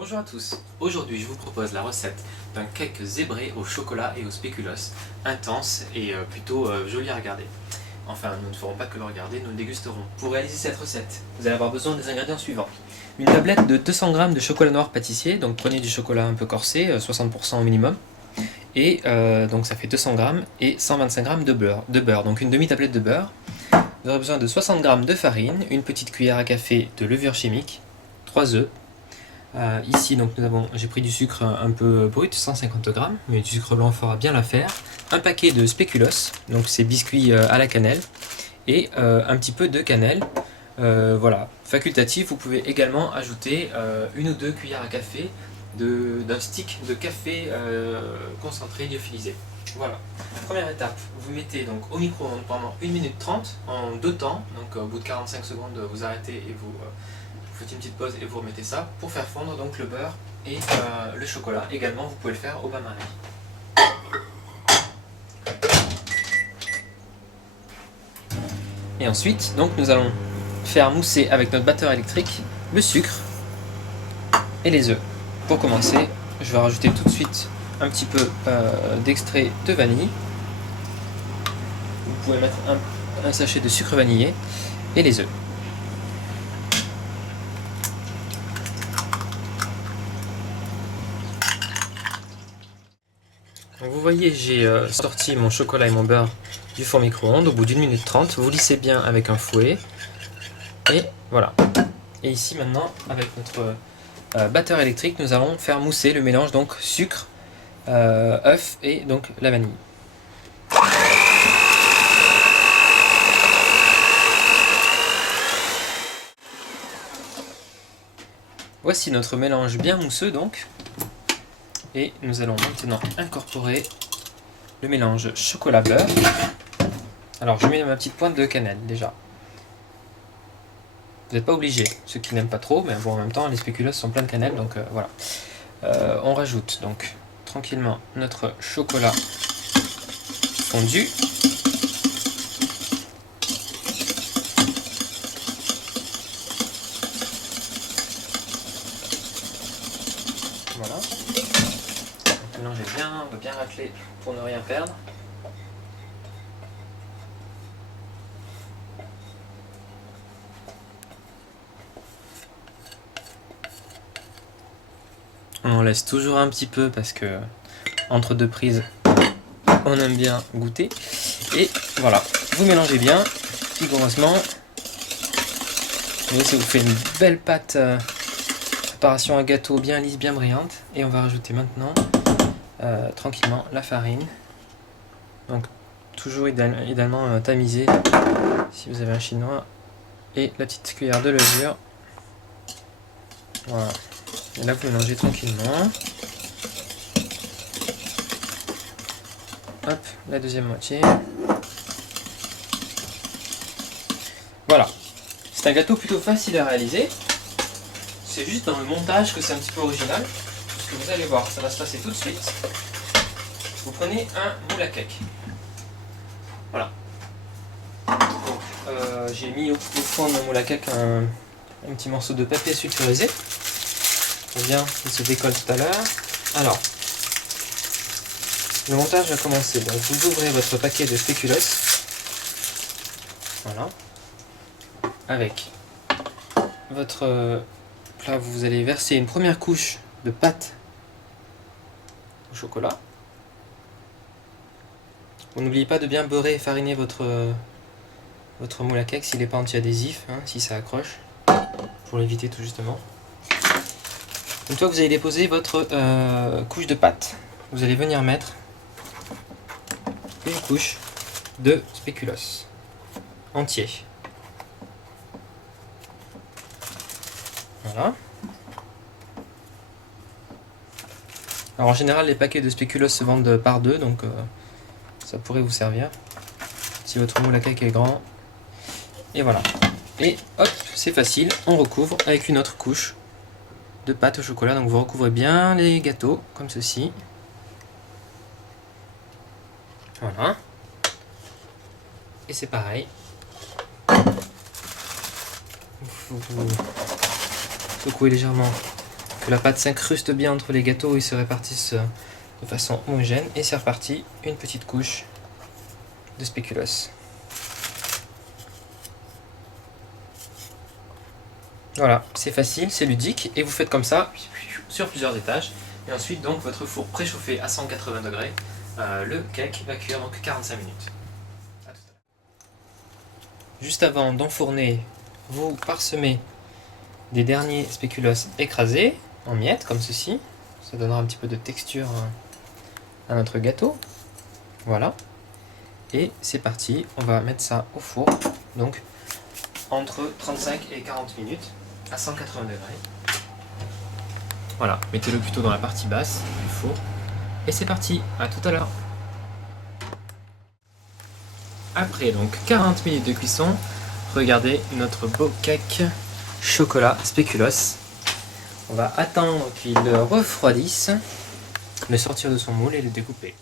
Bonjour à tous, aujourd'hui je vous propose la recette d'un cake zébré au chocolat et au spéculoos, intense et plutôt joli à regarder. Enfin, nous ne ferons pas que le regarder, nous le dégusterons. Pour réaliser cette recette, vous allez avoir besoin des ingrédients suivants. Une tablette de 200 g de chocolat noir pâtissier, donc prenez du chocolat un peu corsé, 60% au minimum. Et donc ça fait 200 g et 125 g de beurre, donc une demi-tablette de beurre. Vous aurez besoin de 60 g de farine, une petite cuillère à café de levure chimique, 3 œufs. Ici donc j'ai pris du sucre un peu brut, 150 g, mais du sucre blanc fera bien l'affaire. Un paquet de spéculoos, donc ces biscuits à la cannelle, et un petit peu de cannelle. Voilà, facultatif, vous pouvez également ajouter une ou deux cuillères à café d'un stick de café concentré lyophilisé. Voilà. Première étape, vous mettez donc au micro-ondes pendant 1 minute 30 en deux temps. Donc au bout de 45 secondes, vous arrêtez et vous faites une petite pause et vous remettez ça pour faire fondre donc le beurre et le chocolat. Également, vous pouvez le faire au bain-marie. Et ensuite, donc nous allons faire mousser avec notre batteur électrique le sucre et les œufs. Pour commencer, je vais rajouter tout de suite un petit peu d'extrait de vanille. Vous pouvez mettre un sachet de sucre vanillé et les œufs. Donc vous voyez, j'ai sorti mon chocolat et mon beurre du four micro-ondes au bout d'1 minute 30. Vous lissez bien avec un fouet. Et voilà. Et ici maintenant, avec notre batteur électrique, nous allons faire mousser le mélange donc sucre, œuf et donc la vanille. Voici notre mélange bien mousseux donc. Et nous allons maintenant incorporer le mélange chocolat-beurre. Alors je mets ma petite pointe de cannelle déjà. Vous n'êtes pas obligé, ceux qui n'aiment pas trop, mais bon en même temps les spéculoos sont pleins de cannelle, donc voilà. On rajoute donc tranquillement notre chocolat fondu. Voilà. Mélangez bien, on va bien racler pour ne rien perdre. On en laisse toujours un petit peu parce que entre deux prises, on aime bien goûter. Et voilà, vous mélangez bien, vigoureusement. Et ça vous fait une belle pâte, préparation à gâteau bien lisse, bien brillante. Et on va rajouter maintenant tranquillement la farine. Donc toujours idéalement tamisée si vous avez un chinois. Et la petite cuillère de levure. Voilà. Et là vous mélangez tranquillement. Hop, la deuxième moitié. Voilà. C'est un gâteau plutôt facile à réaliser. C'est juste dans le montage que c'est un petit peu original. Parce que vous allez voir, ça va se passer tout de suite. Vous prenez un moule à cake. Voilà. J'ai mis au fond de mon moule à cake un petit morceau de papier sulfurisé. Pour bien qu'il se décolle tout à l'heure. Alors, le montage va commencer. Donc vous ouvrez votre paquet de spéculoos. Voilà. Avec votre plat, vous allez verser une première couche de pâte au chocolat. Vous n'oubliez pas de bien beurrer et fariner votre moule à cake s'il n'est pas anti-adhésif, hein, si ça accroche, pour l'éviter tout justement. Une fois que vous avez déposé votre couche de pâte, vous allez venir mettre une couche de spéculoos entier. Voilà. Alors en général, les paquets de spéculoos se vendent par deux, donc ça pourrait vous servir si votre moule à cake est grand. Et voilà. Et hop, c'est facile, on recouvre avec une autre couche de pâte au chocolat. Donc vous recouvrez bien les gâteaux comme ceci. Voilà. Et c'est pareil. Vous secouez légèrement que la pâte s'incruste bien entre les gâteaux et se répartisse de façon homogène. Et c'est reparti, une petite couche de spéculoos. Voilà, c'est facile, c'est ludique, et vous faites comme ça sur plusieurs étages. Et ensuite, donc, votre four préchauffé à 180 degrés, le cake va cuire donc 45 minutes. À tout à l'heure. Juste avant d'enfourner, vous parsemez des derniers spéculoos écrasés en miettes, comme ceci. Ça donnera un petit peu de texture à notre gâteau. Voilà. Et c'est parti, on va mettre ça au four, donc entre 35 et 40 minutes à 180 degrés. Voilà, mettez-le plutôt dans la partie basse du four. Et c'est parti, à tout à l'heure. Après donc 40 minutes de cuisson, regardez notre beau cake chocolat spéculoos. On va attendre qu'il refroidisse, le sortir de son moule et le découper.